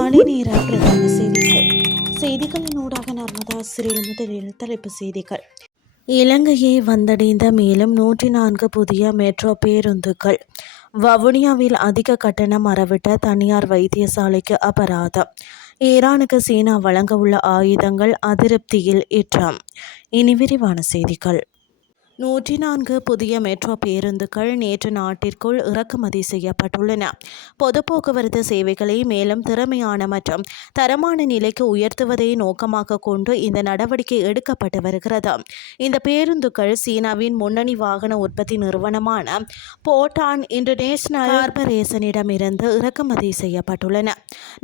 காலை நேர பிரதான செய்திகளின் ஊடாக நர்மதா சிறில் முதலில் தலைப்பு செய்திகள். இலங்கையை வந்தடைந்த மேலும் 104 புதிய மெட்ரோ பேருந்துகள். வவுனியாவில் அதிக கட்டணம் அறவிட்ட தனியார் வைத்தியசாலைக்கு அபராதம். ஈரானுக்கு சீனா வழங்க உள்ள ஆயுதங்கள் அதிருப்தியில் ஏற்றம். இனி விரிவான செய்திகள். 104 புதிய மெட்ரோ பேருந்துகள் நேற்று நாட்டிற்குள் இறக்குமதி செய்யப்பட்டுள்ளன. பொது போக்குவரத்து சேவைகளை மேலும் திறமையான மற்றும் தரமான நிலைக்கு உயர்த்துவதை நோக்கமாக கொண்டு இந்த நடவடிக்கை எடுக்கப்பட்டு வருகிறது. இந்த பேருந்துகள் சீனாவின் முன்னணி வாகன உற்பத்தி நிறுவனமான போட்டான் இன்டர்நேஷனல் கார்பரேஷனிடமிருந்து இறக்குமதி செய்யப்பட்டுள்ளன.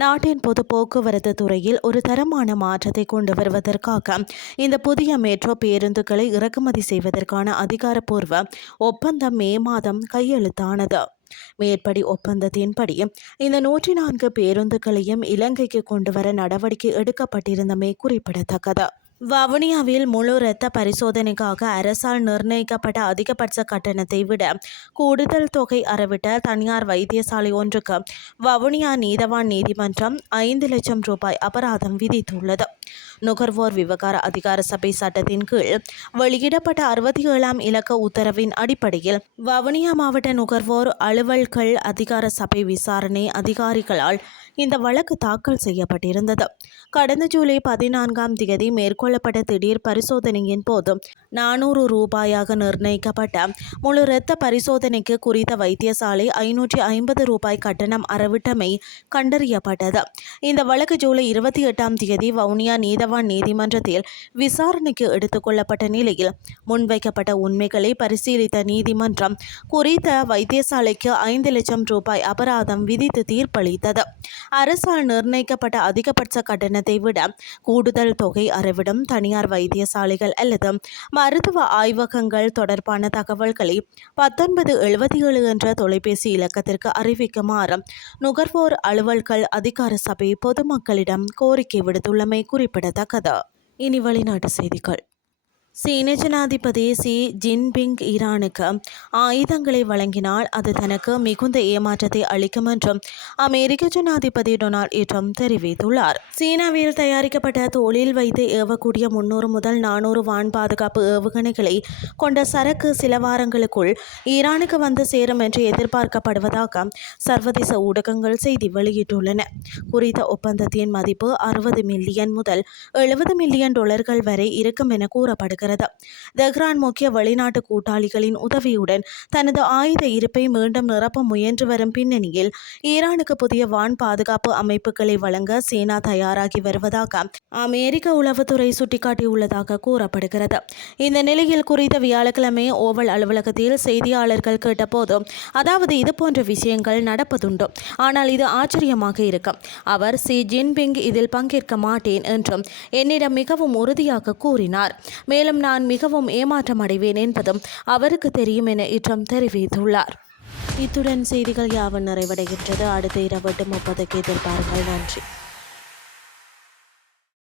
நாட்டின் பொது போக்குவரத்து துறையில் ஒரு தரமான மாற்றத்தை கொண்டு வருவதற்காக இந்த புதிய மெட்ரோ பேருந்துகளை இறக்குமதி செய்வதற்கான அதிகாரப்பூர்வ ஒப்பந்தம் மே மாதம் கையெழுத்தானது. மேற்படி ஒப்பந்தத்தின்படி இந்த 104 பேருந்துகளையும் இலங்கைக்கு கொண்டுவர நடவடிக்கை எடுக்கப்பட்டிருந்தமை குறிப்பிடத்தக்கது. வவுனியாவில் முழு இரத்த பரிசோதனைக்காக அரசால் நிர்ணயிக்கப்பட்ட அதிகபட்ச கட்டணத்தை விட கூடுதல் தொகை அறவிட்ட தனியார் வைத்தியசாலை ஒன்றுக்கு வவுனியா நீதவான் நீதிமன்றம் 5 லட்சம் ரூபாய் அபராதம் விதித்துள்ளது. நுகர்வோர் விவகார அதிகார சபை சட்டத்தின் கீழ் வெளியிடப்பட்ட 67ஆம் இலக்க உத்தரவின் அடிப்படையில் வவுனியா மாவட்ட நுகர்வோர் அலுவல்கள் அதிகார சபை விசாரணை அதிகாரிகளால் இந்த வழக்கு தாக்கல் செய்யப்பட்டிருந்தது. கடந்த ஜூலை 14ஆம் தேதி மேற்கொள்ளப்பட்ட திடீர் பரிசோதனையின் போது 400 ரூபாயாக நிர்ணயிக்கப்பட்ட முழு இரத்த பரிசோதனைக்கு குறித்த வைத்தியசாலை 550 ரூபாய் கட்டணம் அறவிட்டமை கண்டறியப்பட்டது. இந்த வழக்கு ஜூலை 28ஆம் தேதி வவுனியா நீதவான் நீதிமன்றத்தில் விசாரணைக்கு எடுத்துக் கொள்ளப்பட்ட நிலையில் முன்வைக்கப்பட்ட உண்மைகளை பரிசீலித்த நீதிமன்றம் குறித்த வைத்தியசாலைக்கு 5 லட்சம் ரூபாய் அபராதம் விதித்து தீர்ப்பளித்தது. அரசால் நிர்ணயிக்கப்பட்ட அதிகபட்ச கட்டணத்தை விட கூடுதல் தொகை அறவிடும் தனியார் வைத்தியசாலைகள் அல்லது மருத்துவ ஆய்வகங்கள் தொடர்பான தகவல்களை 1977 என்ற தொலைபேசி இலக்கத்திற்கு அறிவிக்குமாறு நுகர்வோர் அலுவல்கள் அதிகார சபை பொதுமக்களிடம் கோரிக்கை விடுத்துள்ளமை குறிப்பிடத்தக்கது. இனி வெளிநாட்டு செய்திகள். சீன ஜனாதிபதி ஷி ஜின்பிங் ஈரானுக்கு ஆயுதங்களை வழங்கினால் அது தனக்கு மிகுந்த ஏமாற்றத்தை அளிக்கும் என்றும் அமெரிக்க ஜனாதிபதி டொனால்ட் ட்ரம்ப் தெரிவித்துள்ளார். சீனாவில் தயாரிக்கப்பட்ட தோளில் வைத்து ஏவக்கூடிய 300 முதல் 400 வான் பாதுகாப்பு ஏவுகணைகளை கொண்ட சரக்கு சில வாரங்களுக்குள் ஈரானுக்கு வந்து சேரும் என்று எதிர்பார்க்கப்படுவதாக சர்வதேச ஊடகங்கள் செய்தி வெளியிட்டுள்ளன. குறித்த ஒப்பந்தத்தின் மதிப்பு 60 மில்லியன் முதல் 70 மில்லியன் டாலர்கள் வரை இருக்கும் என கூறப்படுகிறது. தெஹ்ரான் முக்கிய வெளிநாட்டு கூட்டாளிகளின் உதவியுடன் தனது ஆயுத இருப்பை மீண்டும் நிரப்ப முயன்று வரும் பின்னணியில் ஈரானுக்கு புதிய வான் பாதுகாப்பு அமைப்புகளை வழங்க சீனா தயாராகி வருவதாக அமெரிக்க உளவுத்துறை சுட்டிக்காட்டியுள்ளதாக கூறப்படுகிறது. இந்த நிலையில் குறித்த வியாழக்கிழமை ஓவல் அலுவலகத்தில் செய்தியாளர்கள் கேட்டபோது, அதாவது இதுபோன்ற விஷயங்கள் நடப்பதுண்டு, ஆனால் இது ஆச்சரியமாக இருக்கும். அவர் ஷி ஜின்பிங் இதில் பங்கேற்க மாட்டேன் என்றும் என்னிடம் மிகவும் உறுதியாக கூறினார். மேலும் நான் மிகவும் ஏமாற்றம் அடைவேன் என்பதும் அவருக்கு தெரியும் என ட்ரம்ப் தெரிவித்துள்ளார். இத்துடன் செய்திகள் யாவும் நிறைவடைகின்றது. அடுத்த இரவு 8:30 எதிர்பாருங்கள். நன்றி.